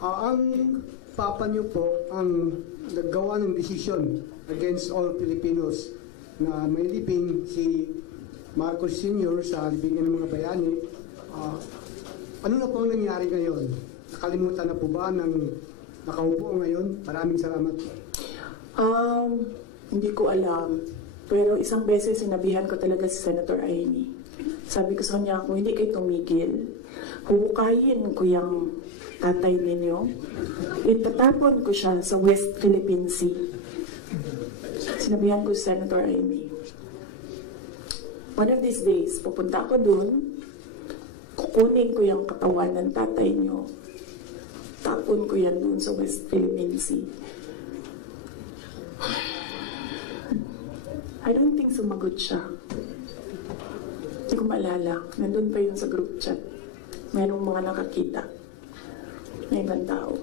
Ang papa niyo po ang naggawa ng desisyon against all Filipinos na may libing si Marcos Sr. sa libingan ng mga bayani. Ano na po ang nangyari ngayon? Nakalimutan na po ba ng nakaupo ngayon? Maraming salamat. Hindi ko alam. Pero isang beses sinabihan ko talaga si Senator Amy. Sabi ko sa kanya, kung hindi kayo tumigil, huhukayin ko yung tatay ninyo. Itatapon ko siya sa West Philippine Sea. Sinabihan ko si Senator Amy. One of these days, pupunta ako dun, kukunin ko yung katawan ng tatay niyo. Tapon ko yan dun sa West Philippine Sea. I don't think sumagot siya. Hindi ko maalala. Nandun pa yun sa group chat. Mayroong mga nakakita na ibang tao.